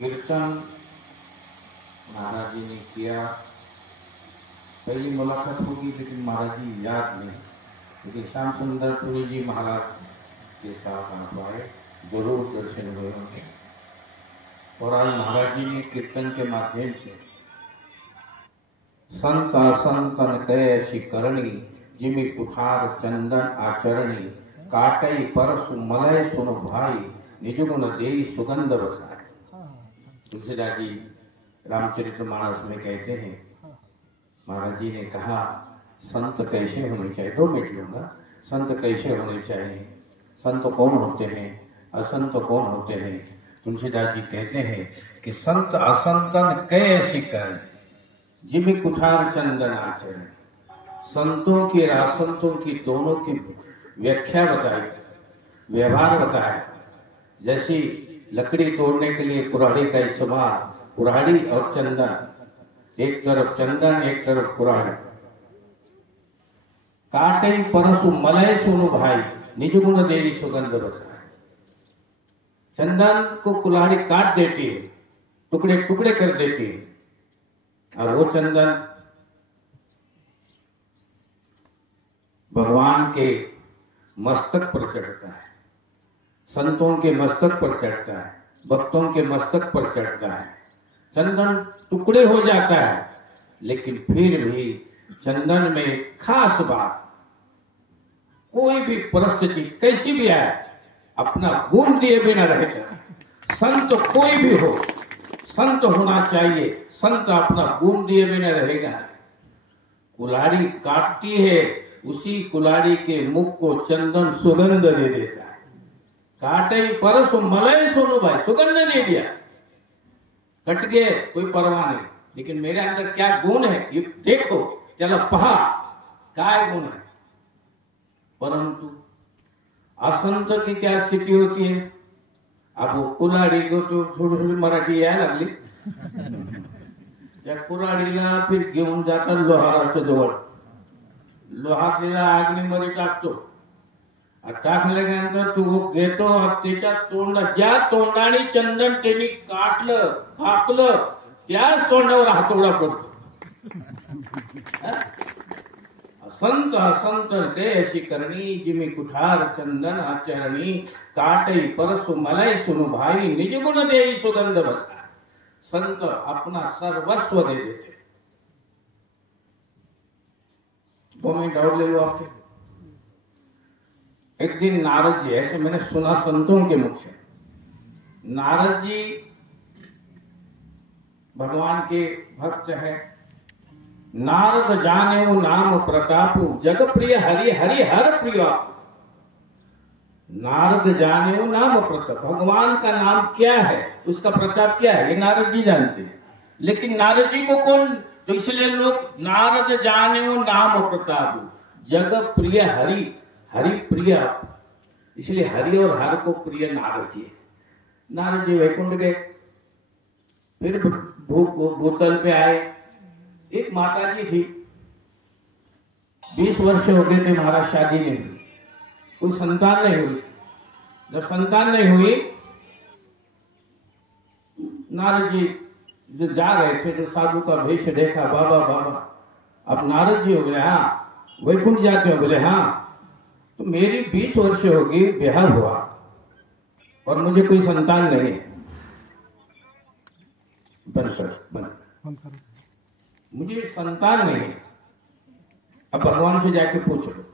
कीर्तन महाराज जी ने किया। पहली मुलाकात होगी लेकिन महाराज जी याद नहीं, लेकिन श्याम सुंदर पुरी जी महाराज के साथ आप आए, जरूर दर्शन हुए होंगे। और आज महाराज जी ने कीर्तन के माध्यम से संत असंतन कैसी करणी, जिमि कुठार चंदन आचरणी, काटई परसु मलय सुनु भाई, निज गुण देई सुगंध बसाए। तुलसीदास जी रामचरितमानस में कहते हैं, महाराज जी ने कहा संत कैसे होने चाहिए। 2 मिनट लूंगा। संत कैसे होने चाहिए, संत कौन होते हैं, असंत कौन होते हैं। तुलसीदास जी कहते हैं कि संत असंतन कैसी करणी, जिमि कुठार चंदन आचरण। संतों की और असंतों की दोनों की व्याख्या बताई, व्यवहार बताया। जैसी लकड़ी तोड़ने के लिए कुल्हाड़ी का इस्तेमाल, कुल्हाड़ी और चंदन, एक तरफ चंदन एक तरफ कुल्हाड़ी। काटे परसु मलय सुनु भाई, निज गुण देई सुगंध बसाए। चंदन को कुल्हाड़ी काट देती है, टुकड़े टुकड़े कर देती है, और वो चंदन भगवान के मस्तक पर चढ़ता है, संतों के मस्तक पर चढ़ता है, भक्तों के मस्तक पर चढ़ता है। चंदन टुकड़े हो जाता है, लेकिन फिर भी चंदन में खास बात, कोई भी परिस्थिति कैसी भी आए, अपना गुण दिए बिना रहता। संत कोई भी हो, संत होना चाहिए, संत अपना गुण दिए बिना रहेगा। कुल्हाड़ी काटती है, उसी कुल्हाड़ी के मुख को चंदन सुगंध दे देता है। काटे परसु मलय सुनु भाई, सुगंध दे दिया, कट गए कोई परवाह नहीं, लेकिन मेरे अंदर क्या गुण है ये देखो, चलो पहा क्या गुण है। परंतु असंत की क्या स्थिति होती है। अब वो कुल्हाड़ी को तो थोडी थोडी मराठी यायला लागली, त्या कुऱ्हाडीला फिर घेऊन जातात लोहाराच्या जवळ, लोहारीला अग्नीमध्ये टाकतो, टाकल्यानंतर तो घेतो, त्याच्या तोंडा ज्या तोंडाने चंदन त्यांनी काटलं कापलं त्याच तोंडावर हातोडा पडतो। संत असंत कैसी करणी, जिमि कुठार चंदन आचरणी, काटई परसु मलय सुनु भाई, निज गुण देई सुगंध बसाए। संत अपना सर्वस्व दे देते। 2 मिनट और ले लो आपके। एक दिन नारद जी, ऐसे मैंने सुना संतों के मुख से, नारद जी भगवान के भक्त है। नारद जाने वो नाम प्रतापु, जग प्रिय हरि हरि हर प्रिय। नारद जाने वो नाम प्रताप, भगवान का नाम क्या है, उसका प्रताप क्या है, ये नारद जी जानते हैं। लेकिन नारद जी को कौन, तो इसलिए लोग नारद जाने वो नाम प्रतापु, जग प्रिय हरि हरि प्रिय, इसलिए हरि और हर को प्रिय नारद जी। नारद जी वैकुंठ गए, फिर भूतल पे आए। एक माता जी थी, 20 वर्ष हो गए थे महाराज, शादी नहीं हुई, कोई संतान नहीं हुई। जब संतान नहीं हुई, नारद जी जो जा रहे थे तो साधु का भेष देखा, बाबा बाबा अब नारद जी हो गए, हाँ वैकुंठ जाते हो, बोले हाँ। तो मेरी 20 वर्ष होगी, ब्याह हुआ और मुझे कोई संतान नहीं है। बंद मुझे संतान नहीं है। अब भगवान से जाके पूछ लो,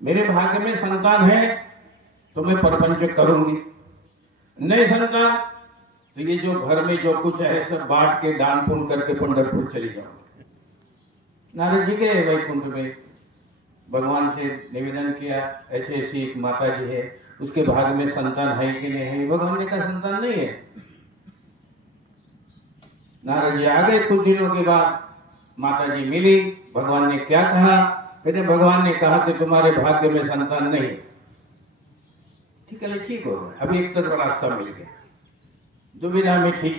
मेरे भाग्य में संतान है तो मैं परपंच करूंगी, नहीं संतान तो ये जो घर में जो कुछ है सब बांट के दान पुण्य करके पंढरपुर चली जाऊंगी। नारद जी गए वैकुंठ में, भगवान से निवेदन किया, ऐसे ऐसी एक माता जी है, उसके भाग्य में संतान है कि नहीं है। भगवान ने कहा संतान नहीं है। नारद जी आ गए। कुछ दिनों के बाद माता जी मिली, भगवान ने क्या कहा, कहते भगवान ने कहा कि तुम्हारे भाग्य में संतान नहीं। ठीक है, ठीक हो गया, अभी एक तरफ रास्ता मिल गया। दुविधा में थी,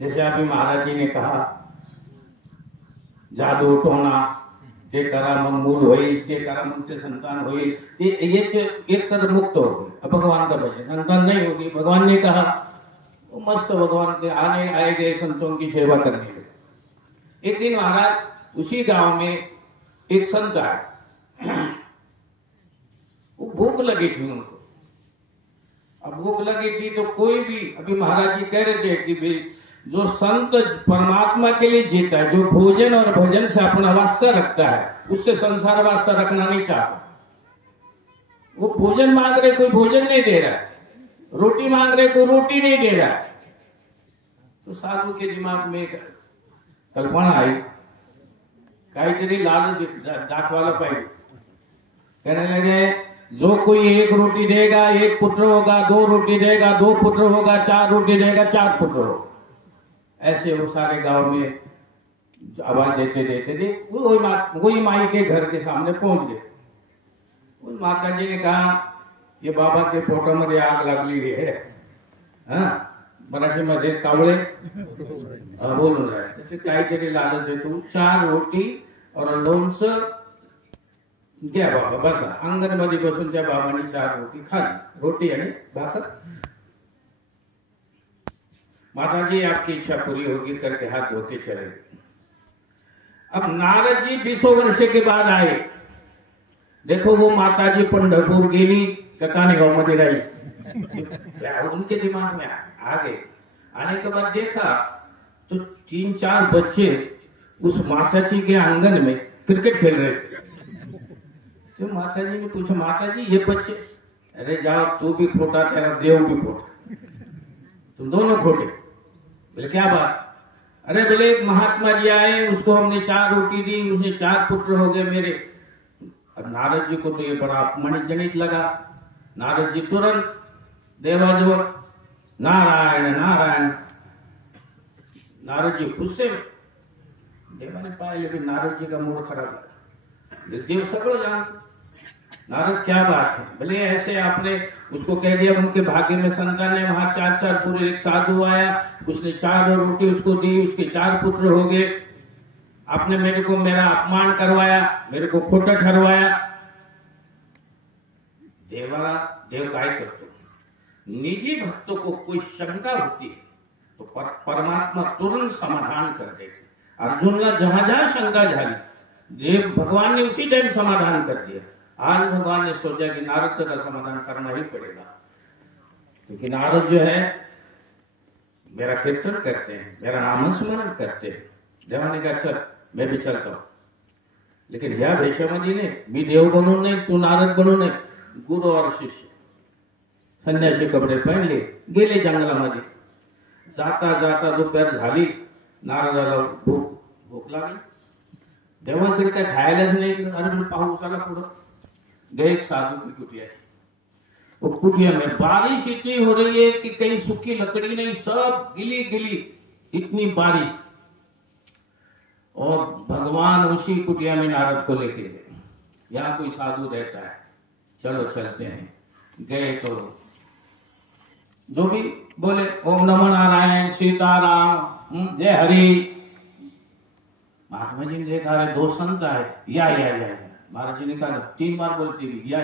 जैसे अभी महाराज जी ने कहा जादू टोना ते करा मग मूल होईल, ते करा मग ते संतान होईल, ये एक तरफ मुक्त हो गए। अब भगवान का भजन, संतान नहीं होगी। भगवान ने कहा वो मस्त भगवान के आने आए गए संतों की सेवा करने लगे। एक दिन महाराज उसी गांव में एक संत आए, वो भूख लगी थी उनको। अब भूख लगी थी तो कोई भी, अभी महाराज जी कह रहे थे कि भाई जो संत परमात्मा के लिए जीता है, जो भोजन और भजन से अपना वास्ता रखता है, उससे संसार वास्ता रखना नहीं चाहता। वो भोजन मांग रहे, कोई भोजन नहीं दे रहा है, रोटी मांग रहे, कोई रोटी नहीं दे रहा है। तो साधु के दिमाग में एक कल्पना आई, काहीतरी लाल दाख वाला पाई। कहने लगे जो कोई एक रोटी देगा एक पुत्र होगा, दो रोटी देगा दो पुत्र होगा, चार रोटी देगा चार पुत्र होगा। ऐसे वो सारे गांव में आवाज देते देते थे, वही माई के घर के सामने पहुंच गए। उस माता जी ने कहा ये बाबा के फोटो मध्ये आग लागली है, मराठीमध्ये कावळे बोलून राहिले, काहीतरी लागत देतो, 4 रोटी और लोणचं घ्या बाबा, बसा। अंगणमध्ये बसून त्या बाबांनी 4 रोटी खाली, रोटी आणि भाकर। माता जी आपकी इच्छा पूरी होगी करके हाथ धो के चले गए। अब नारद जी 20 वर्ष के बाद आए। देखो वो माता जी पंढरपूर गेली, कथानिगाव मध्ये रही, उनके दिमाग में आ गए। आने के बाद देखा तो 3-4 बच्चे उस माता जी के आंगन में क्रिकेट खेल रहे थे। तो माता जी ने पूछा, माता जी ये बच्चे? अरे जाओ, तू भी खोटा तेरा देव भी खोटा, तुम दोनों खोटे। बोले क्या बात? अरे बोले एक महात्मा जी आए, उसको हमने 4 रोटी दी, उसने 4 पुत्र हो गए मेरे। अब नारद जी को तो ये बड़ा अपमानित जनित लगा। नारद जी तुरंत देवाजो नारायण नारायण। नारद जी गुस्से में, देवा ने पाया लेकिन नारद जी का मूड खराब है, देव सगळं जानते। नारद क्या बात है? बोले ऐसे आपने उसको कह दिया, उनके भाग्य में संतान है, वहां 4-4 पूरे। एक साधु आया, उसने 4 रोटी उसको दी, उसके 4 पुत्र हो गए। आपने मेरे को मेरा अपमान करवाया, मेरे को खोटा ठहरवाया। देव काय करतो, निजी भक्तों को कोई शंका होती है तो परमात्मा तुरंत समाधान कर देते। अर्जुनला जहां जहां शंका झाली, देव भगवान ने उसी टाइम समाधान कर दिया। आज भगवान ने सोचा कि नारद का समाधान करना ही पड़ेगा, क्योंकि नारद जो है मेरा कीर्तन करते हैं, मेरा नाम स्मरण करते हैं। देवा ने कहा चल मैं भी चलता हूं, लेकिन ह्या भेषामध्ये नाही, मी देव बनून नाही, तू नारद बनून नाही। गुरु और शिष्य संन्यासी कपडे पहनले, गेले जंगलामध्ये। जाता जाता दोपहर झाली, नारदाला भूक लागली। देवाकडे काय खायलाच नाही। अरे पाऊस आला पुढं, गए एक साधु की कुटिया। वो कुटिया में बारिश इतनी हो रही है कि कहीं सूखी लकड़ी नहीं, सब गिली गिली, इतनी बारिश। और भगवान उसी कुटिया में नारद को लेके गए। यहाँ कोई साधु रहता है, चलो चलते हैं। गए तो जो भी बोले ओम नमो नारायण सीताराम जय हरि। महात्मा जी ने देखा अरे 2 संत आए, या महाराज जी ने कहा 3 बार बोलती हुई या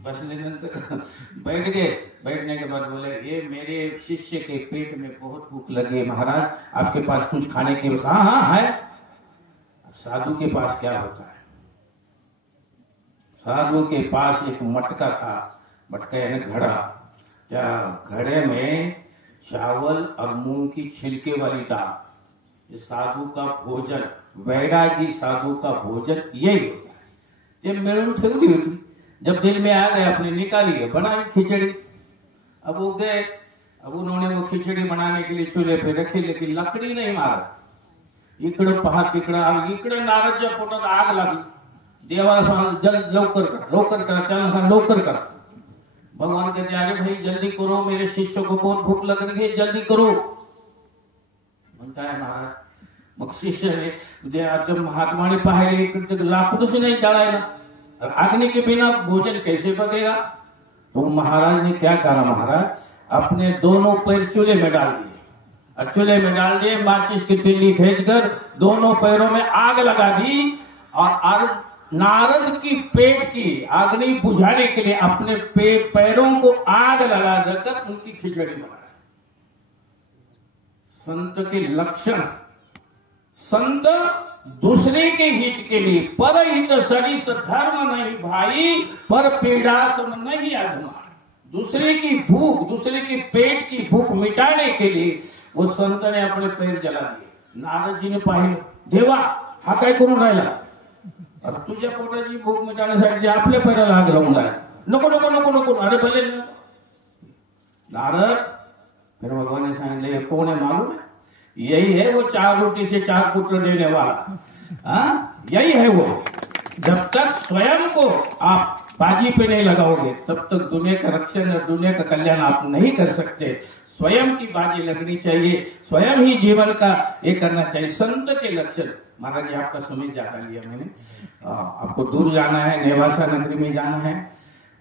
बसने नंतर बैठ गए। बैठने के बाद बोले ये मेरे शिष्य के पेट में बहुत भूख लगी है महाराज, आपके पास कुछ खाने के? हाँ है। साधु के पास क्या होता है? साधु के पास एक मटका था, मटका यानी घड़ा। क्या घड़े में चावल और मूंग की छिलके वाली दाल, ये साधु का भोजन, वैरागी साधु का भोजन यही होता है। ये मिळून ठेवली होती, जब दिल में आ गए अपने निकाली, बनाई खिचड़ी। अब वो गए, अब उन्होंने वो खिचड़ी बनाने के लिए चूल्हे पे रखी, लेकिन लकड़ी नहीं मारा। इकडं पहा तिकडं आग, इकडं नारदच्या पोटात आग लागली। देवाला सांग जल्द लवकर करा, त्याला सांग लवकर करा। भगवान कहते अरे भाई जल्दी करो, मेरे शिष्य को बहुत भूक लग रही है, जल्दी करो। म्हणता है महाराज, मग शिष्याने जब महात्मा ने पाहिले इकडे लाकूड से नहीं जलाएगा, अग्नि के बिना भोजन कैसे पकेगा? तो महाराज ने क्या कहा, महाराज अपने दोनों पैर चूल्हे में डाल दिए, और चूल्हे में डाल दिए, माचिस की तिल्ली भेजकर दोनों पैरों में आग लगा दी, और नारद की पेट की अग्नि बुझाने के लिए अपने पैरों को आग लगा देकर उनकी खिचड़ी बनाए। संत के लक्षण, संत दूसरे के हित के लिए, पर हित सरिस धर्म नहीं भाई, पर पीड़ा सम नहीं अधमा। दूसरे की भूख, दूसरे की पेट की भूख मिटाने के लिए वो संत ने अपने पैर जला दिए। नारद जी ने पाहिलं, देवा हा काय करून राहिला, अरे तुझ्या पोटाची भूक मिटाण्यासाठी आपल्या पैराला आग लावून राहिला, नको नको नको नको, अरे भले नारद। फिर भगवान ने सांगितले, कौन है मालूम है, यही है वो 4 रोटी से 4 पुत्र देने वाला। यही है वो। जब तक स्वयं को आप बाजी पे नहीं लगाओगे तब तक दुनिया का रक्षण और दुनिया का कल्याण आप नहीं कर सकते। स्वयं की बाजी लगनी चाहिए, स्वयं ही जीवन का ये करना चाहिए। संत के लक्षण। महाराज जी आपका समय ज्यादा लिया मैंने, आपको दूर जाना है, नेवासा नगरी में जाना है।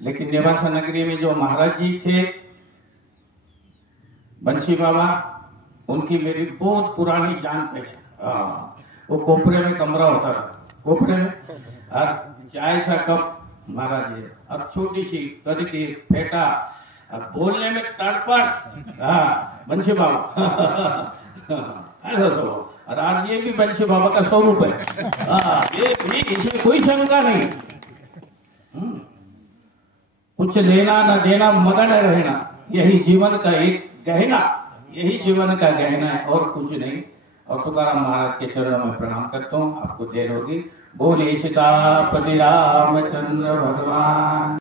लेकिन नेवासा नगरी में जो महाराज जी थे बंशी बाबा, उनकी मेरी बहुत पुरानी जान पहचान। वो कोपरे में कमरा होता था, कोपरे में, और चाय सा कप महाराज जी, अब छोटी सी कद की फेटा, अब बोलने में तड़पट, बंशी बाबा ऐसा स्वभाव। और आज ये भी बंशी बाबा का स्वरूप है। ये भी, इसमें कोई शंका नहीं। कुछ लेना न देना, मगन रहना, यही जीवन का एक गहना, यही जीवन का गहना है और कुछ नहीं। और तुकाराम महाराज के चरणों में प्रणाम करता हूँ। आपको देर होगी। बोलिए सीतापति रामचंद्र भगवान।